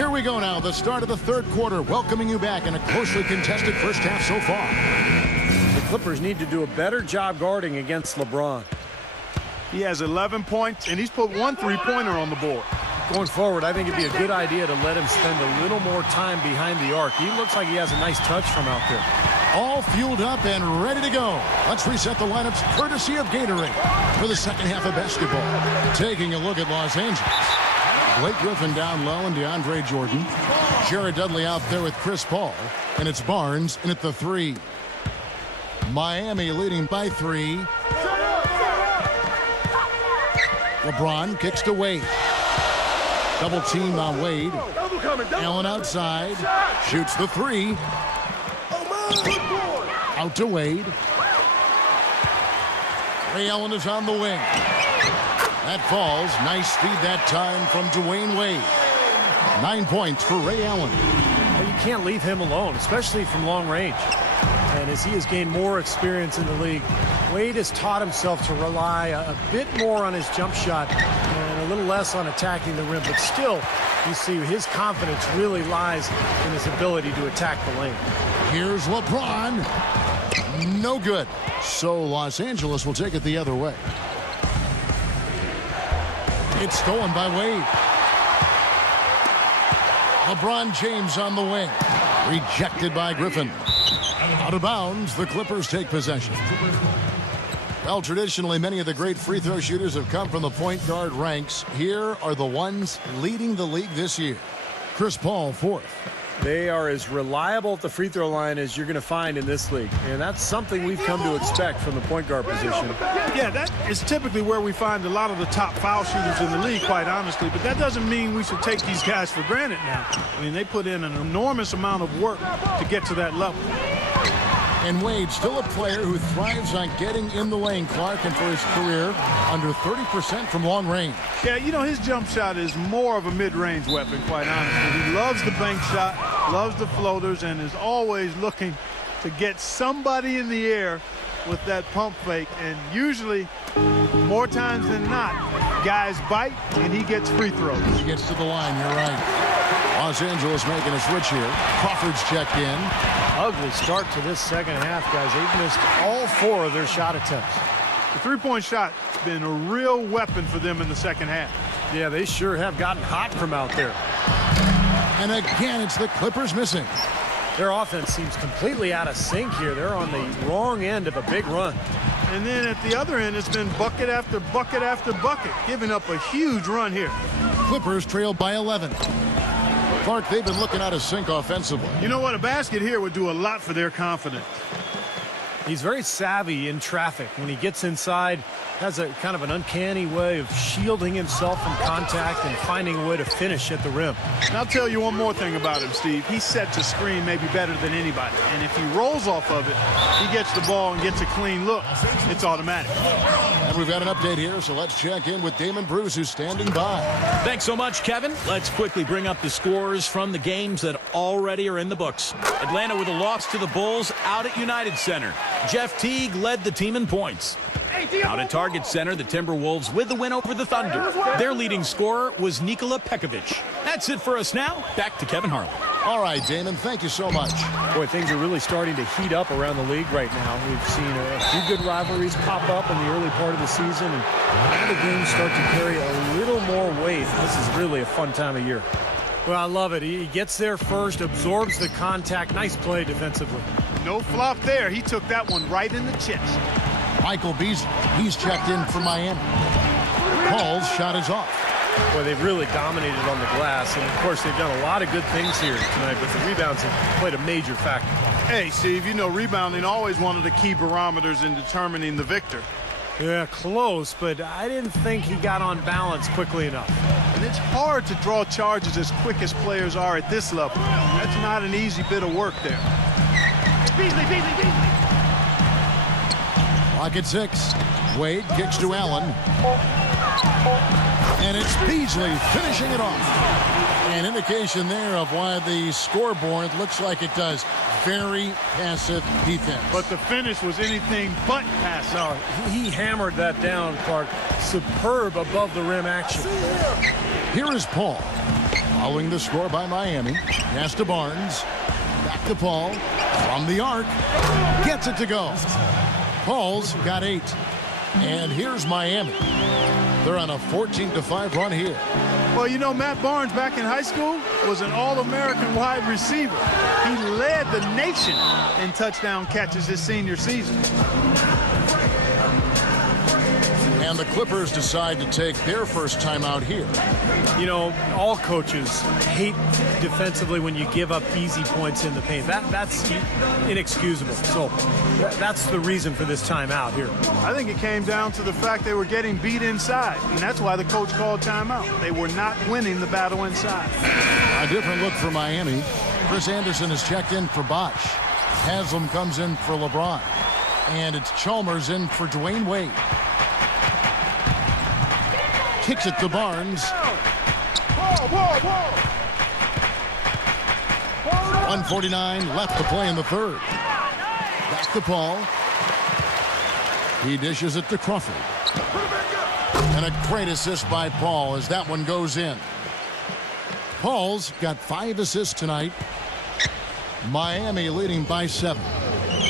Here we go now, the start of the third quarter, welcoming you back in a closely contested first half so far. The Clippers need to do a better job guarding against LeBron. He has 11 points, and he's put one three-pointer on the board. Going forward, I think it'd be a good idea to let him spend a little more time behind the arc. He looks like he has a nice touch from out there. All fueled up and ready to go. Let's reset the lineups courtesy of Gatorade for the second half of basketball. Taking a look at Los Angeles. Blake Griffin down low and DeAndre Jordan. Jared Dudley out there with Chris Paul. And it's Barnes in at the 3. Miami leading by 3. LeBron kicks to Wade. Double team on Wade. Allen outside. Shoots the 3. Out to Wade. Ray Allen is on the wing. That falls. Nice feed that time from Dwayne Wade. 9 points for Ray Allen. Well, you can't leave him alone, especially from long range. And as he has gained more experience in the league, Wade has taught himself to rely a bit more on his jump shot and a little less on attacking the rim. But still, you see his confidence really lies in his ability to attack the lane. Here's LeBron. No good. So Los Angeles will take it the other way. It's stolen by Wade. LeBron James on the wing. Rejected by Griffin. Out of bounds, the Clippers take possession. Well, traditionally, many of the great free throw shooters have come from the point guard ranks. Here are the ones leading the league this year. Chris Paul, 4th. They are as reliable at the free throw line as you're going to find in this league. And that's something we've come to expect from the point guard position. Yeah, that is typically where we find a lot of the top foul shooters in the league, quite honestly. But that doesn't mean we should take these guys for granted now. I mean, they put in an enormous amount of work to get to that level. And Wade, still a player who thrives on getting in the lane, Clark, and for his career, under 30% from long range. Yeah, you know, his jump shot is more of a mid-range weapon, quite honestly. He loves the bank shot, loves the floaters, and is always looking to get somebody in the air with that pump fake. And usually, more times than not, guys bite, and he gets free throws. He gets to the line, you're right. Los Angeles making a switch here. Crawford's checked in. Ugly start to this second half, guys. They've missed all 4 of their shot attempts. The three-point shot has been a real weapon for them in the second half. Yeah, they sure have gotten hot from out there. And again, it's the Clippers missing. Their offense seems completely out of sync here. They're on the wrong end of a big run. And then at the other end, it's been bucket after bucket after bucket, giving up a huge run here. Clippers trailed by 11. Clark, they've been looking out of sync offensively. You know what? A basket here would do a lot for their confidence. He's very savvy in traffic. When he gets inside, has a kind of an uncanny way of shielding himself from contact and finding a way to finish at the rim. And I'll tell you one more thing about him, Steve. He's set to screen maybe better than anybody. And if he rolls off of it, he gets the ball and gets a clean look. It's automatic. And we've got an update here, so let's check in with Damon Bruce, who's standing by. Thanks so much, Kevin. Let's quickly bring up the scores from the games that already are in the books. Atlanta with a loss to the Bulls out at United Center. Jeff Teague led the team in points. Out at Target Center, the Timberwolves with the win over the Thunder. Their leading scorer was Nikola Pekovic. That's it for us now. Back to Kevin Harlan. All right, Damon, thank you so much. Boy, things are really starting to heat up around the league right now. We've seen a few good rivalries pop up in the early part of the season, and now the games start to carry a little more weight. This is really a fun time of year. Well, I love it. He gets there first, absorbs the contact. Nice play defensively. No flop there. He took that one right in the chest. Michael Beasley, he's checked in for Miami. Paul's shot is off. Boy, they've really dominated on the glass, and of course they've done a lot of good things here tonight, but the rebounds have played a major factor. Hey, Steve, you know rebounding always one of the key barometers in determining the victor. Yeah, close, but I didn't think he got on balance quickly enough. And it's hard to draw charges as quick as players are at this level. That's not an easy bit of work there. Beasley. Clock at 6. Wade kicks to Allen. And it's Beasley finishing it off. An indication there of why the scoreboard looks like it does. Very passive defense. But the finish was anything but passive. No, he hammered that down, Clark. Superb above the rim action. Here is Paul. Following the score by Miami. Pass to Barnes. Back to Paul. From the arc. Gets it to go. Paul's got 8. And here's Miami. They're on a 14-5 run here. Well, you know, Matt Barnes back in high school was an All-American wide receiver. He led the nation in touchdown catches his senior season. And the Clippers decide to take their first timeout here. You know, all coaches hate defensively when you give up easy points in the paint. That's inexcusable. So that's the reason for this timeout here. I think it came down to the fact they were getting beat inside, and that's why the coach called timeout. They were not winning the battle inside. A different look for Miami. Chris Anderson is checked in for Bosch. Haslam comes in for LeBron. And it's Chalmers in for Dwayne Wade. Kicks it to Barnes. 1:49 left to play in the third. Back to Paul. He dishes it to Crawford. And a great assist by Paul as that one goes in. Paul's got 5 assists tonight. Miami leading by 7.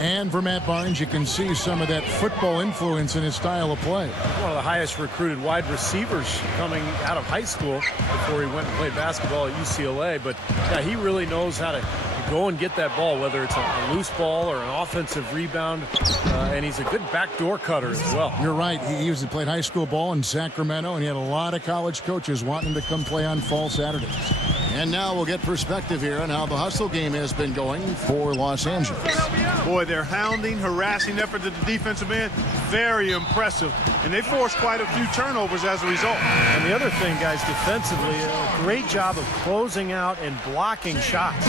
And for Matt Barnes, you can see some of that football influence in his style of play. One of the highest recruited wide receivers coming out of high school before he went and played basketball at UCLA. But yeah, he really knows how to go and get that ball, whether it's a loose ball or an offensive rebound. And he's a good backdoor cutter as well. You're right. He played high school ball in Sacramento, and he had a lot of college coaches wanting to come play on fall Saturdays. And now we'll get perspective here on how the hustle game has been going for Los Angeles. Boy, their hounding, harassing effort at the defensive end, very impressive. And they forced quite a few turnovers as a result. And the other thing, guys, defensively, a great job of closing out and blocking shots.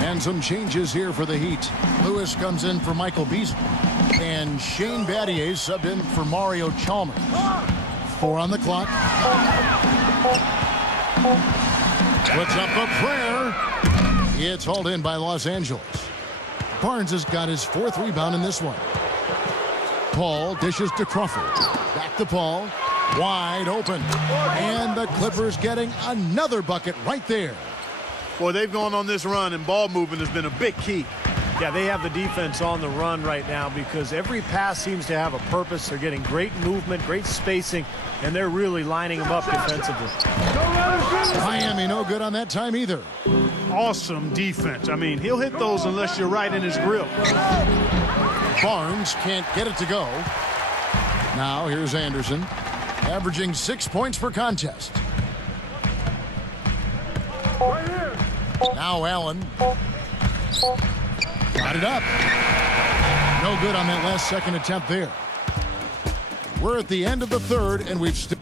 And some changes here for the Heat. Lewis comes in for Michael Beasley. And Shane Battier subbed in for Mario Chalmers. 4 on the clock. Puts up a prayer. It's hauled in by Los Angeles. Barnes has got his 4th rebound in this one. Paul dishes to Crawford. Back to Paul. Wide open. And the Clippers getting another bucket right there. Boy, they've gone on this run, and ball movement has been a big key. Yeah, they have the defense on the run right now because every pass seems to have a purpose. They're getting great movement, great spacing, and they're really lining them up defensively. Miami no good on that time either. Awesome defense. I mean, he'll hit those unless you're right in his grill. Barnes can't get it to go. Now here's Anderson, averaging 6 points per contest. Now Allen. Got it up. No good on that last second attempt there. We're at the end of the third, and we've still...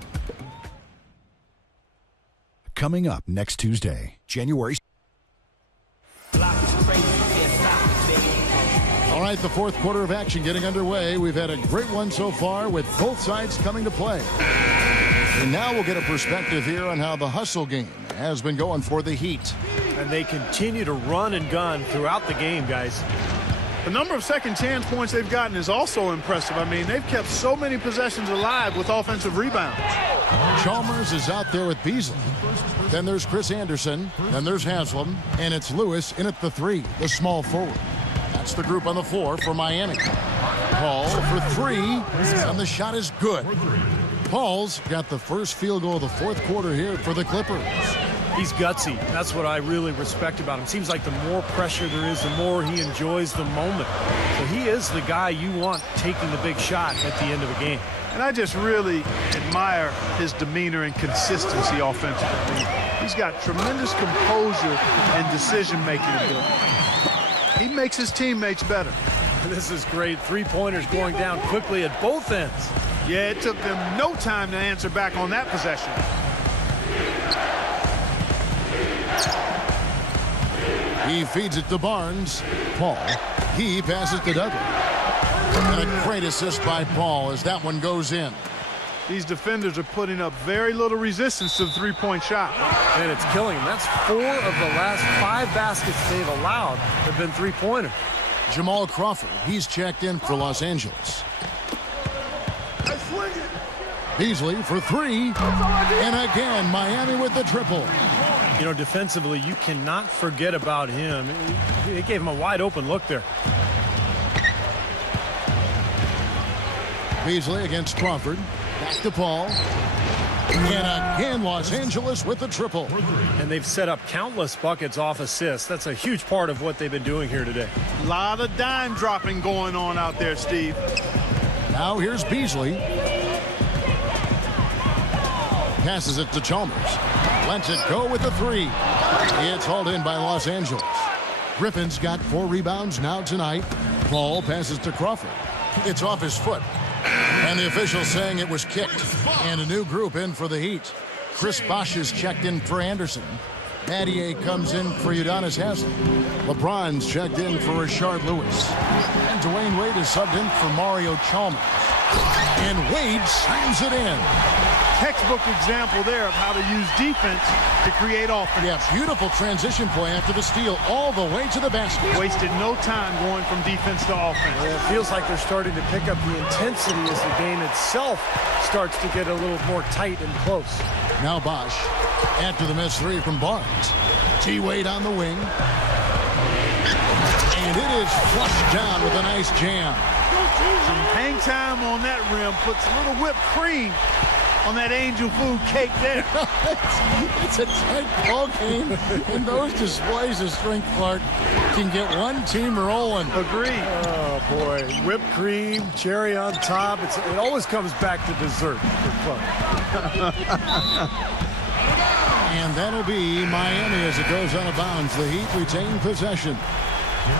Coming up next Tuesday, January. All right, the fourth quarter of action getting underway. We've had a great one so far with both sides coming to play. And now we'll get a perspective here on how the hustle game has been going for the Heat. And they continue to run and gun throughout the game, guys. The number of second chance points they've gotten is also impressive. I mean, they've kept so many possessions alive with offensive rebounds. Chalmers is out there with Beasley. Then there's Chris Anderson. Then there's Haslam. And it's Lewis in at the 3, the small forward. That's the group on the floor for Miami. Paul for 3, and the shot is good. Paul's got the first field goal of the fourth quarter here for the Clippers. He's gutsy. That's what I really respect about him. Seems like the more pressure there is, the more he enjoys the moment. So he is the guy you want taking the big shot at the end of a game. And I just really admire his demeanor and consistency offensively. He's got tremendous composure and decision-making ability. He makes his teammates better. This is great. 3-pointers going down quickly at both ends. Yeah, it took them no time to answer back on that possession. He feeds it to Barnes. Paul. He passes to Dudley. And a great assist by Paul as that one goes in. These defenders are putting up very little resistance to the three-point shot. And it's killing them. That's 4 of the last 5 baskets they've allowed have been 3-pointers. Jamal Crawford. He's checked in for Los Angeles. Beasley for 3. And again, Miami with the triple. You know, defensively, you cannot forget about him. He gave him a wide open look there. Beasley against Crawford. Back to Paul. And again, Los Angeles with the triple. And they've set up countless buckets off assists. That's a huge part of what they've been doing here today. A lot of dime dropping going on out there, Steve. Now here's Beasley. Passes it to Chalmers. Lets it go with the three. It's hauled in by Los Angeles. Griffin's got 4 rebounds now tonight. Paul passes to Crawford. It's off his foot. And the official saying it was kicked. And a new group in for the Heat. Chris Bosh is checked in for Anderson. Battier comes in for Udonis Haslem. LeBron's checked in for Rashard Lewis. And Dwayne Wade is subbed in for Mario Chalmers. And Wade slams it in. Textbook example there of how to use defense to create offense. Yeah, beautiful transition play after the steal all the way to the basket. Wasted no time going from defense to offense. Well, it feels like they're starting to pick up the intensity as the game itself starts to get a little more tight and close. Now Bosh after the missed 3 from Barnes. T-Wade on the wing. And it is flushed down with a nice jam. Some hang time on that rim puts a little whipped cream on that angel food cake there. It's a tight ball game, and those displays of strength, Clark, can get one team rolling. Agreed. Oh, boy. Whipped cream, cherry on top. It always comes back to dessert for Clark. And that'll be Miami as it goes out of bounds. The Heat retain possession.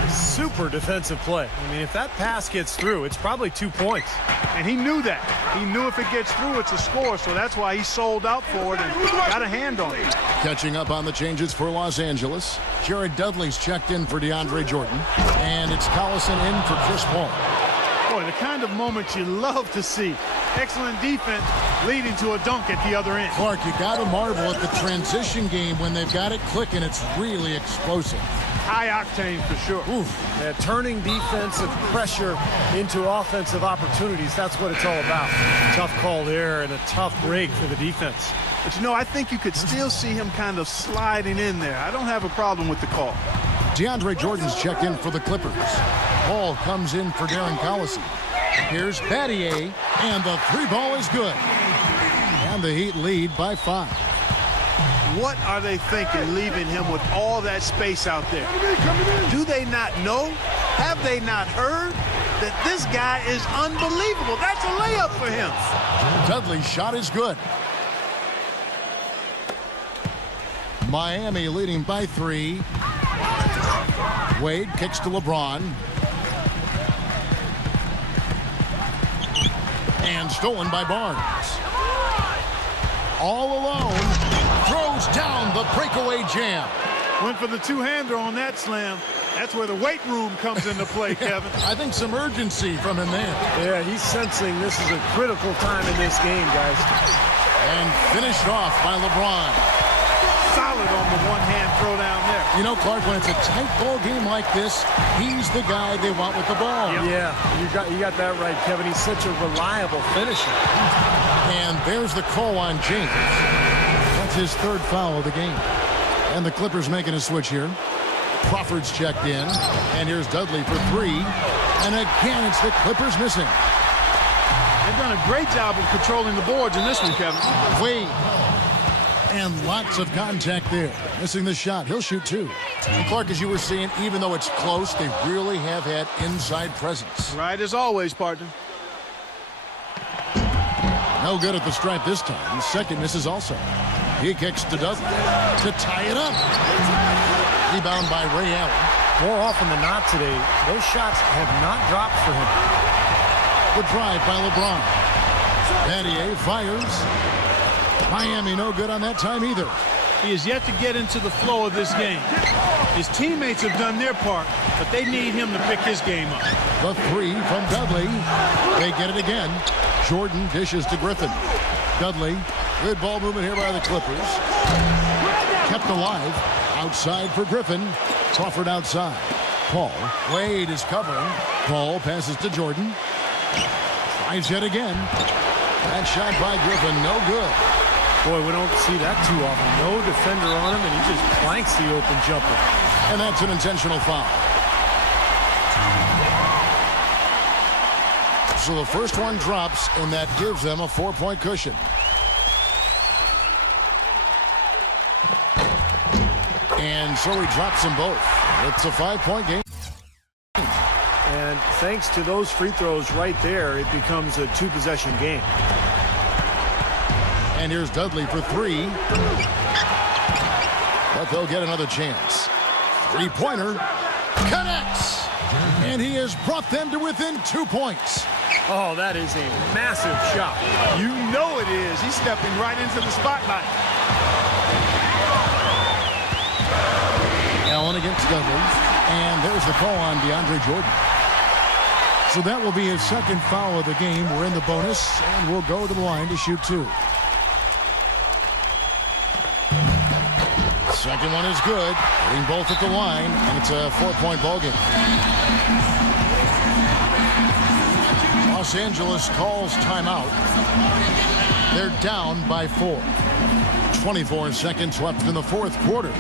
Super defensive play. I mean, if that pass gets through, it's probably 2 points. And he knew that. He knew if it gets through, it's a score, so that's why he sold out for it and got a hand on it. Catching up on the changes for Los Angeles. Jared Dudley's checked in for DeAndre Jordan. And it's Collison in for Chris Paul. Boy, the kind of moments you love to see. Excellent defense leading to a dunk at the other end. Clark, you got to marvel at the transition game when they've got it clicking. It's really explosive. High octane for sure. Oof. Yeah, turning defensive pressure into offensive opportunities. That's what it's all about. Tough call there and a tough break for the defense. But, you know, I think you could still see him kind of sliding in there. I don't have a problem with the call. DeAndre Jordan's checked in for the Clippers. Paul comes in for Darren Collison. Here's Battier, and the 3 ball is good. And the Heat lead by 5. What are they thinking leaving him with all that space out there? Do they not know? Have they not heard that this guy is unbelievable? That's a layup for him. Dudley's shot is good. Miami leading by 3. Wade kicks to LeBron. And stolen by Barnes. All alone. Throws down the breakaway jam. Went for the two-hander on that slam. That's where the weight room comes into play, Kevin. I think some urgency from him there. Yeah, he's sensing this is a critical time in this game, guys. And finished off by LeBron. Solid on the one-hand throw down there. You know, Clark, when it's a tight ball game like this, he's the guy they want with the ball. Yeah, you got that right, Kevin. He's such a reliable finisher. And there's the call on James. That's his 3rd foul of the game. And the Clippers making a switch here. Crawford's checked in. And here's Dudley for 3. And again, it's the Clippers missing. They've done a great job of controlling the boards in this one, Kevin. Wade. And lots of contact there. Missing the shot. He'll shoot 2. And Clark, as you were saying, even though it's close, they really have had inside presence. Right as always, partner. No good at the stripe this time. The second misses also. He kicks to Dudley to tie it up. Rebound by Ray Allen. More often than not today, those shots have not dropped for him. The drive by LeBron. Battier fires. Miami no good on that time either. He is yet to get into the flow of this game. His teammates have done their part, but they need him to pick his game up. The 3 from Dudley. They get it again. Jordan dishes to Griffin. Dudley, good ball movement here by the Clippers. Kept alive. Outside for Griffin. Crawford outside. Paul. Wade is covering. Paul passes to Jordan. Tries yet again. That shot by Griffin, no good. Boy, we don't see that too often. No defender on him, and he just planks the open jumper. And that's an intentional foul. So the first one drops, and that gives them a 4-point cushion. And so he drops them both. It's a 5-point game. And thanks to those free throws right there, it becomes a 2-possession game. And here's Dudley for 3. But they'll get another chance. 3-pointer connects. And he has brought them to within 2 points. Oh, that is a massive shot. You know it is. He's stepping right into the spotlight. Allen against Dudley. And there's the call on DeAndre Jordan. So that will be his second foul of the game. We're in the bonus, and we'll go to the line to shoot 2. Second one is good. Hitting both at the line, and it's a 4-point ball game. Los Angeles calls timeout. They're down by 4. 24 seconds left in the fourth quarter.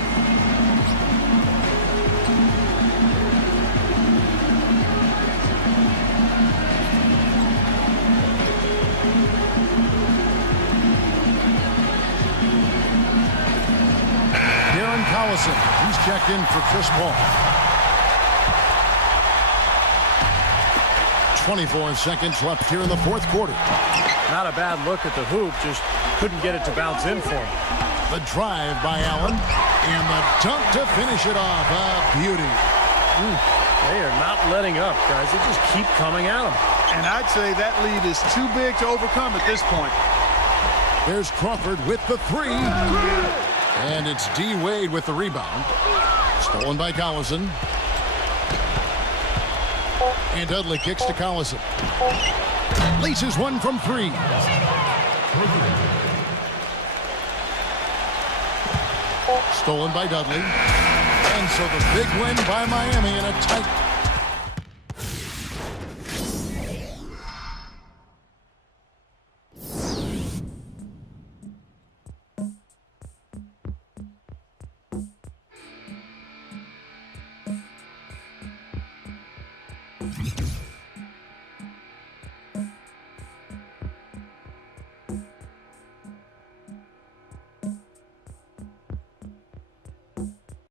Collison. He's checked in for Chris Paul. 24 seconds left here in the fourth quarter. Not a bad look at the hoop, just couldn't get it to bounce in for him. The drive by Allen, and the dunk to finish it off. A beauty. They are not letting up, guys. They just keep coming at them. And I'd say that lead is too big to overcome at this point. There's Crawford with the 3. And it's D. Wade with the rebound. Stolen by Collison. And Dudley kicks to Collison. Laces one from 3. Stolen by Dudley. And so the big win by Miami in a tight